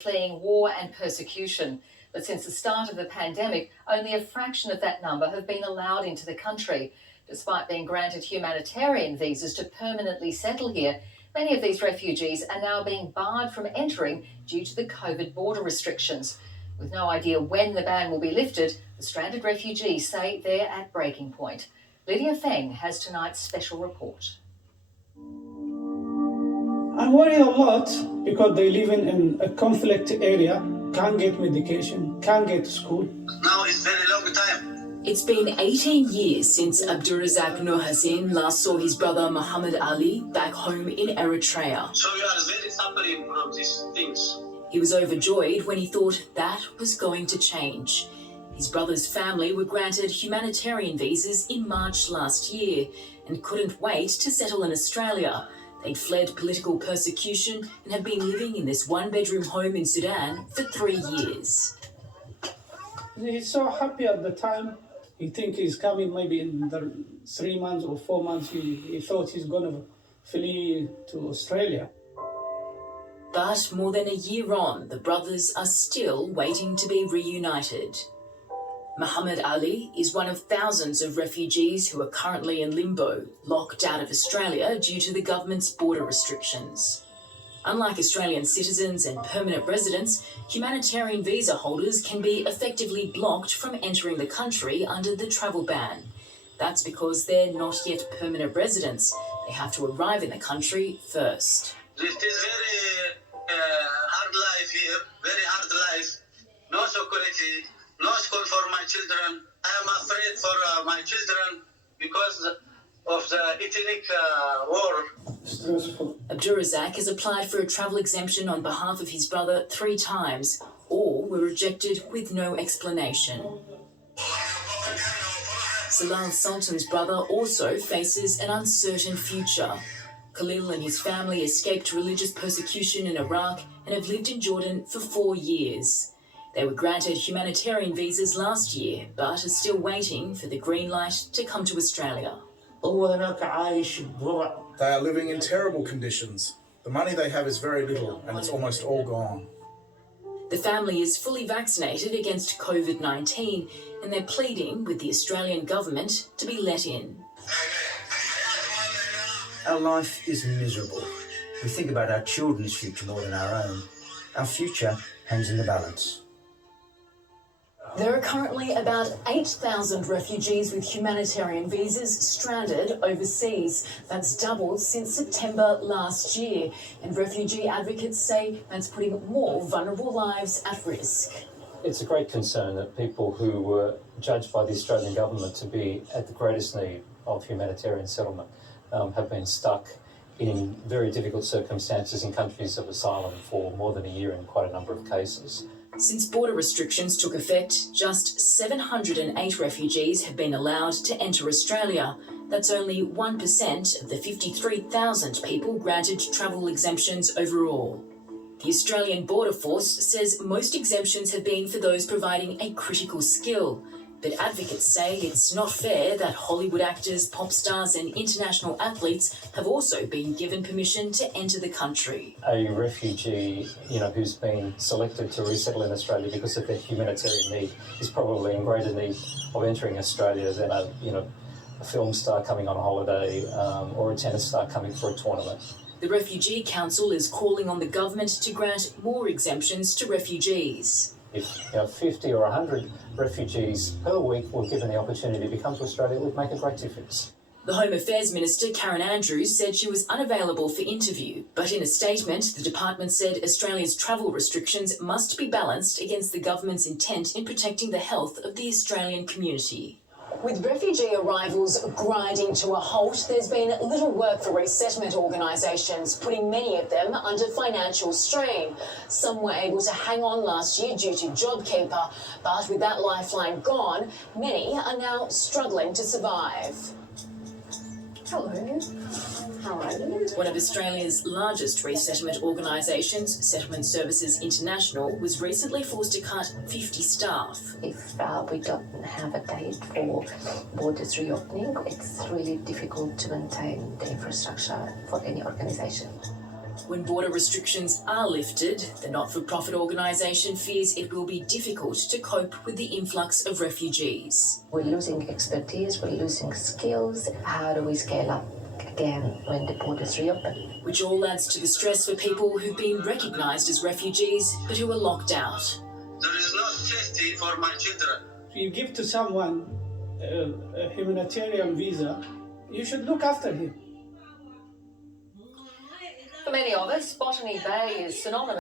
fleeing war and persecution. But since the start of the pandemic, only a fraction of that number have been allowed into the country. Despite being granted humanitarian visas to permanently settle here, many of these refugees are now being barred from entering due to the COVID border restrictions. With no idea when the ban will be lifted, the stranded refugees say they're at breaking point. Lydia Feng has tonight's special report. I'm worried a lot because they live in a conflict area, can't get medication, can't get to school. Now it's very long time. It's been 18 years since Abdurazak Nur Hassin last saw his brother Muhammad Ali back home in Eritrea. So you are very suffering from these things. He was overjoyed when he thought that was going to change. His brother's family were granted humanitarian visas in March last year and couldn't wait to settle in Australia. They'd fled political persecution and have been living in this one-bedroom home in Sudan for 3 years. He's so happy at the time. He thinks he's coming maybe in the 3 months or 4 months. He thought he's going to flee to Australia. But more than a year on, the brothers are still waiting to be reunited. Muhammad Ali is one of thousands of refugees who are currently in limbo, locked out of Australia due to the government's border restrictions. Unlike Australian citizens and permanent residents, humanitarian visa holders can be effectively blocked from entering the country under the travel ban. That's because they're not yet permanent residents. They have to arrive in the country first. It is very hard life here, very hard life. No security, no school for my children. I am afraid for my children because of the ethnic war. Stressful. Abdurazak has applied for a travel exemption on behalf of his brother 3 times. All were rejected with no explanation. Salal Sultan's brother also faces an uncertain future. Khalil and his family escaped religious persecution in Iraq and have lived in Jordan for 4 years. They were granted humanitarian visas last year, but are still waiting for the green light to come to Australia. They are living in terrible conditions. The money they have is very little and it's almost all gone. The family is fully vaccinated against COVID-19 and they're pleading with the Australian government to be let in. Our life is miserable. We think about our children's future more than our own. Our future hangs in the balance. There are currently about 8,000 refugees with humanitarian visas stranded overseas. That's doubled since September last year. And refugee advocates say that's putting more vulnerable lives at risk. It's a great concern that people who were judged by the Australian government to be at the greatest need of humanitarian settlement have been stuck in very difficult circumstances in countries of asylum for more than a year in quite a number of cases. Since border restrictions took effect, just 708 refugees have been allowed to enter Australia. That's only 1% of the 53,000 people granted travel exemptions overall. The Australian Border Force says most exemptions have been for those providing a critical skill. But advocates say it's not fair that Hollywood actors, pop stars and international athletes have also been given permission to enter the country. A refugee, who's been selected to resettle in Australia because of their humanitarian need is probably in greater need of entering Australia than a film star coming on a holiday or a tennis star coming for a tournament. The Refugee Council is calling on the government to grant more exemptions to refugees. If 50 or 100 refugees per week were given the opportunity to come to Australia, it would make a great difference. The Home Affairs Minister, Karen Andrews, said she was unavailable for interview, but in a statement, the department said Australia's travel restrictions must be balanced against the government's intent in protecting the health of the Australian community. With refugee arrivals grinding to a halt, there's been little work for resettlement organisations, putting many of them under financial strain. Some were able to hang on last year due to JobKeeper, but with that lifeline gone, many are now struggling to survive. Hello. How are you? One of Australia's largest resettlement organisations, Settlement Services International, was recently forced to cut 50 staff. If we don't have a date for borders reopening, it's really difficult to maintain the infrastructure for any organisation. When border restrictions are lifted, the not-for-profit organisation fears it will be difficult to cope with the influx of refugees. We're losing expertise, we're losing skills. How do we scale up again when the borders reopen? Which all adds to the stress for people who've been recognised as refugees but who are locked out. There is no safety for my children. If you give to someone a humanitarian visa, you should look after him. For many of us, Botany Bay is synonymous